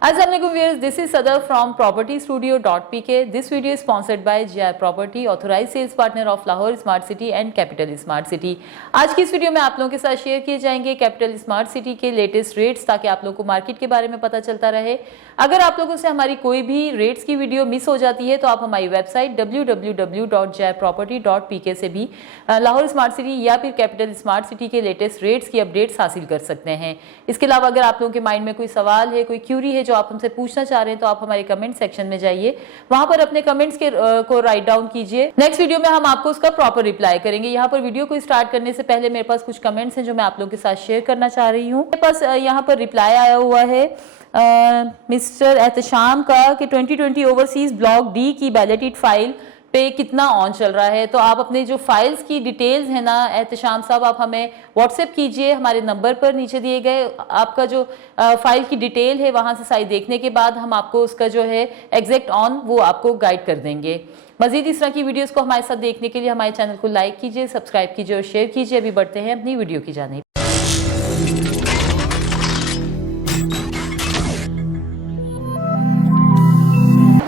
Assalamualaikum viewers, this is Sadar from propertystudio.pk. This video is sponsored by GI Property, authorized sales partner of Lahore Smart City and Capital Smart City. आज की इस video में आप लोगों के साथ share किए जाएंगे कैपिटल स्मार्ट सिटी के लेटेस्ट रेट्स, ताकि आप लोगों को मार्केट के बारे में पता चलता रहे। अगर आप लोगों से हमारी कोई भी रेट्स की वीडियो मिस हो जाती है तो आप हमारी वेबसाइट www.giproperty.pk से भी लाहौर स्मार्ट सिटी या फिर कैपिटल स्मार्ट सिटी के लेटेस्ट रेट्स की अपडेट्स हासिल कर सकते हैं। इसके अलावा अगर आप लोगों के माइंड में कोई सवाल है, कोई क्यूरी है जो आप हमसे पूछना चाह रहे हैं, तो आप हमारे कमेंट सेक्शन में जाइए, वहां पर अपने कमेंट्स को राइट डाउन कीजिए। नेक्स्ट वीडियो में हम आपको उसका प्रॉपर रिप्लाई करेंगे। यहाँ पर वीडियो को स्टार्ट करने से पहले मेरे पास कुछ कमेंट्स हैं जो मैं आप लोगों के साथ शेयर करना चाह रही हूँ। मेरे पास यहाँ पर रिप्लाई आया हुआ है मिस्टर एहतशाम का कि 2020 ओवरसीज ब्लॉक डी की बैलेटेड फाइल पे कितना ऑन चल रहा है। तो आप अपने जो फाइल्स की डिटेल्स है ना एहतशाम साहब, आप हमें व्हाट्सएप कीजिए हमारे नंबर पर, नीचे दिए गए आपका जो फाइल की डिटेल है वहां से साइट देखने के बाद हम आपको उसका जो है एग्जैक्ट ऑन वो आपको गाइड कर देंगे। मजीद इस तरह की वीडियोस को हमारे साथ देखने के लिए हमारे चैनल को लाइक कीजिए, सब्सक्राइब कीजिए और शेयर कीजिए। अभी बढ़ते हैं अपनी वीडियो की जानिब।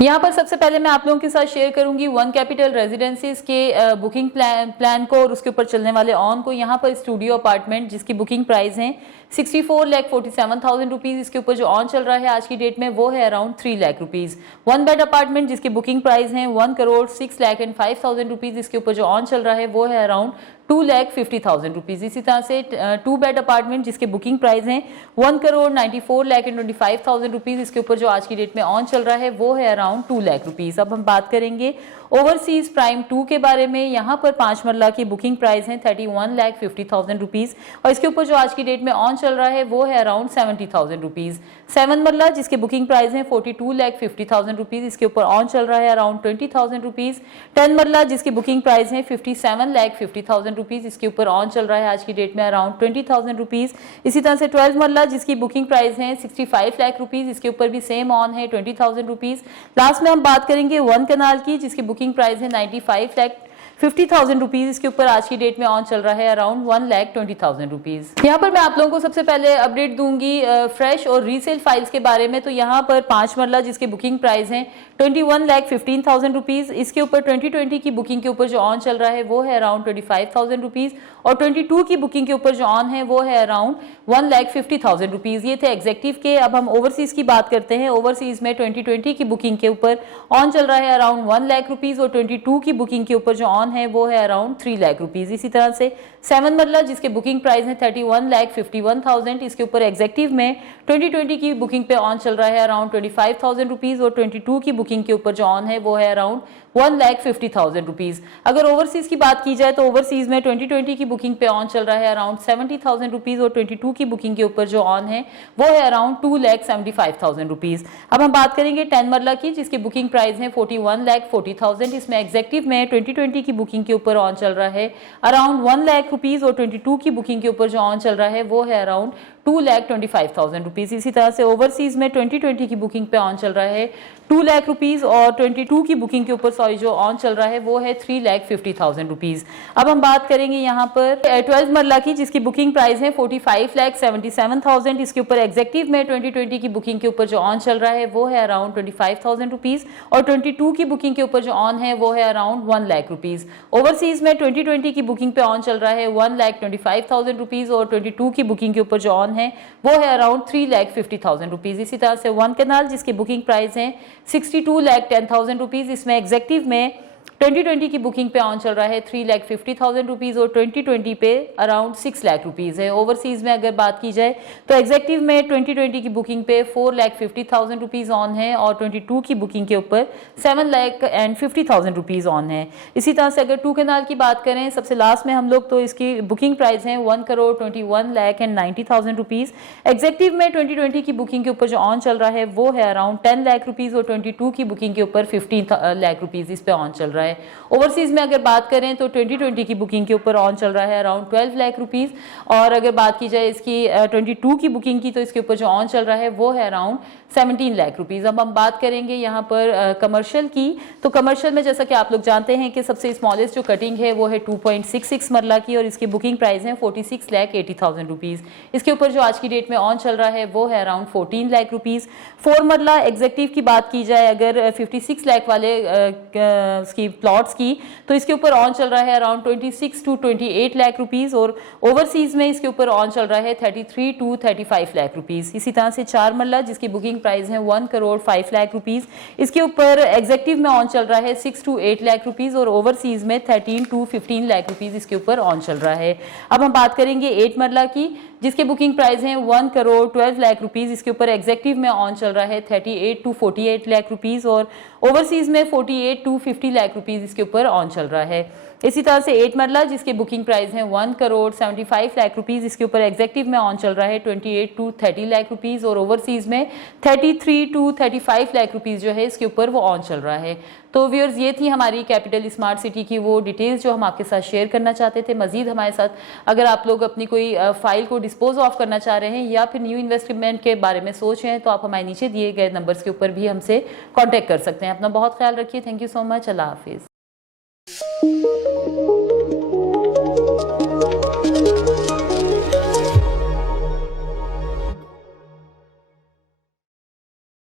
यहाँ पर सबसे पहले मैं आप लोगों के साथ शेयर करूंगी वन कैपिटल रेजिडेंसीज के बुकिंग प्लान को और उसके ऊपर चलने वाले ऑन को। यहाँ पर स्टूडियो अपार्टमेंट जिसकी बुकिंग प्राइस है 64,47,000 रुपीज, इसके ऊपर जो ऑन चल रहा है आज की डेट में वो है around 3 lakh rupees. One bed apartment जिसकी बुकिंग प्राइस है 1,06,05,000 रुपीज, इसके ऊपर जो ऑन चल रहा है वो है अराउंड 2,50,000 रुपीज। इसी तरह से 2 बेड अपार्टमेंट जिसके बुकिंग प्राइस है 1,94,25,000 रुपीज, इसके ऊपर जो आज की डेट में ऑन चल रहा है वो है अराउंड 2 लाख रुपीज। अब हम बात करेंगे ओवरसीज प्राइम 2 के बारे में। यहाँ पर 5 मरला की बुकिंग प्राइस है 31,50,000 रुपीज और इसके ऊपर जो आज की डेट में ऑन चल रहा है वो है अराउंड 70,000 रुपीज। 7 मरला जिसके बुकिंग प्राइस है 42,50,000 रुपीज, इसके ऊपर ऑन चल रहा है अराउंड 20,000 रुपीज। 10 मरला जिसकी बुकिंग प्राइस है 57,50,000 रुपीज, इसके ऊपर ऑन चल रहा है आज की डेट में अराउंड 20,000 रुपीज। इसी तरह से 12 मरला जिसकी बुकिंग प्राइस है 65 लाख रुपीज, इसके ऊपर भी सेम ऑन है 20,000 रुपीज। लास्ट में हम बात करेंगे 1 कनाल की जिसकी बुकिंग प्राइस है 95,50,000 रुपीज, इसके ऊपर आज की डेट में ऑन चल रहा है अराउंड 1,20,000 रुपीज। यहाँ पर मैं आप लोगों को सबसे पहले अपडेट दूंगी फ्रेश और रीसेल फाइल्स के बारे में। तो यहाँ पर 5 मरला जिसके बुकिंग प्राइस है 21,15,000 रुपीज, इसके ऊपर 2020 की बुकिंग के ऊपर जो ऑन चल रहा है वो है अराउंड 25,000 रुपीज और 22 की बुकिंग के ऊपर जो ऑन है वो है अराउंड 1,50,000 रुपीज। ये थे एग्जेक्टिव के। अब हम ओवरसीज की बात करते हैं। ओवरसीज में 2020 की बुकिंग के ऊपर ऑन चल रहा है अराउंड 1 लाख रुपीज और 22 की बुकिंग के ऊपर जो ऑन है वो है अराउंड 3 लाख रुपीज। इसी तरह से 7 मरला जिसके बुकिंग प्राइस है 31,51,000, इसके ऊपर एग्जेक्टिव में 2020 की बुकिंग पे ऑन चल रहा है अराउंड 25,000 रुपीज और 22 की बुकिंग के ऊपर जो ऑन है वो है अराउंड 1,50,000 रुपीज। अगर ओवरसीज की बात की जाए तो ओवरसीज में 2020 की बुकिंग पे ऑन चल रहा है अराउंड 70,000 रुपीज और 22 की बुकिंग के ऊपर जो ऑन है वो है अराउंड 2,75,000 रुपीज। अब हम बात करेंगे 10 मरला की जिसकी बुकिंग प्राइस है 41,40,000, इसमें एग्जेक्टिव में 2020 की बुकिंग के ऊपर ऑन चल रहा है अराउंड 1 लाख रुपीज और 22 की बुकिंग के ऊपर जो ऑन चल रहा है वो है अराउंड 2,25,000 रुपीज। इसी तरह से ओवरसीज में 2020 की बुकिंग पे ऑन चल रहा है 2 लाख रुपीज और 22 की बुकिंग के ऊपर जो ऑन चल रहा है वो है 3,50,000 रुपीज। अब हम बात करेंगे यहाँ पर 12 मरला की जिसकी बुकिंग प्राइस है 45,77,000, इसके ऊपर एग्जेक्टिव में 2020 की बुकिंग के ऊपर जो ऑन चल रहा है वो है अराउंड 25,000 रुपीज और 22 की बुकिंग के ऊपर जो ऑन है वो है अराउंड 1 लाख रुपीज। ओवरसीज में 2020 की बुकिंग पे ऑन चल रहा है 1,25,000 रुपीज और 22 की बुकिंग के ऊपर जो ऑन है वो है अराउंड 3,50,000 रुपीज। इसी तरह से 1 कनाल जिसकी बुकिंग प्राइस है 62,10,000 रुपीज, इसमें एग्जेक्टिव में 2020 की बुकिंग पे ऑन चल रहा है 3,50,000 रुपीज और 2020 पे अराउंड 6 लाख रुपीज है। ओवरसीज में अगर बात की जाए तो एग्जेक्टिव में 2020 की बुकिंग पे 4,50,000 रुपीज ऑन है और 22 की बुकिंग के ऊपर 7,50,000 रुपीज ऑन है। इसी तरह से अगर 2 कनाल की बात करें सबसे लास्ट में हम लोग, तो इसकी बुकिंग प्राइस है 1,21,90,000 रुपीज। एग्जेक्टिव में 2020 की बुकिंग के ऊपर जो ऑन चल रहा है वो है अराउंड 10 लाख रुपीज और 22 की बुकिंग के ऊपर 15 लाख रुपीज इस पे ऑन चल रहा है। ओवरसीज में अगर बात करें तो 2020 की बुकिंग के ऊपर ऑन चल रहा है अराउंड 12 लाख रुपीज और अगर बात की जाए इसकी 22 की बुकिंग की तो इसके ऊपर जो ऑन चल रहा है वो है अराउंड 17 लाख रुपीस। अब हम बात करेंगे यहाँ पर कमर्शियल की, तो कमर्शियल में जैसा कि आप लोग जानते हैं कि सबसे स्मॉलेस्ट जो कटिंग है वो है 2.66 मरला की और इसकी बुकिंग प्राइस है 46,80,000 रुपीस। इसके ऊपर जो आज की डेट में ऑन चल रहा है वो है अराउंड 14 लाख रुपीस। 4 मरला एग्जेक्टिव की बात की जाए अगर 56 लाख वाले इसकी प्लॉट्स की, तो इसके ऊपर ऑन चल रहा है अराउंड 26 to 28 लाख रुपीस और ओवरसीज में इसके ऊपर ऑन चल रहा है 33 to 35 लाख रुपीस। इसी तरह से 4 मरला जिसकी बुकिंग प्राइस है 1,05 लाख रुपीस, इसके ऊपर एग्जेक्टिव में ऑन चल रहा है 6 to 8 लाख रुपीस और ओवरसीज में 13 to 15 लाख रुपीस इसके ऊपर ऑन चल रहा है। अब हम बात करेंगे 8 मरला की जिसके बुकिंग प्राइस है 1,12 लाख रुपीस, इसके ऊपर एग्जेक्टिव में ऑन चल रहा है 38 to 48 लाख रुपीस और ओवरसीज में 48 to 50 लाख रुपीस इसके ऊपर ऑन चल रहा है। इसी तरह से 8 मरला जिसके बुकिंग प्राइस है 1,75 लाख रुपीस, इसके ऊपर एग्जेक्टिव में ऑन चल रहा है 28 to 30 लाख रुपीस और ओवरसीज में 33 to 35 लाख रुपीस जो है इसके ऊपर वो ऑन चल रहा है। तो व्यूअर्स ये थी हमारी कैपिटल स्मार्ट सिटी की वो डिटेल्स जो हम आपके साथ शेयर करना चाहते थे। मजीद हमारे साथ अगर आप लोग अपनी कोई फाइल को डिस्पोज ऑफ करना चाह रहे हैं या फिर न्यू इन्वेस्टमेंट के बारे में सोच रहे हैं तो आप हमारे नीचे दिए गए नंबर्स के ऊपर भी हमसे कॉन्टैक्ट कर सकते हैं। अपना बहुत ख्याल रखिए। Thank you so much. अल्लाह हाफिज़।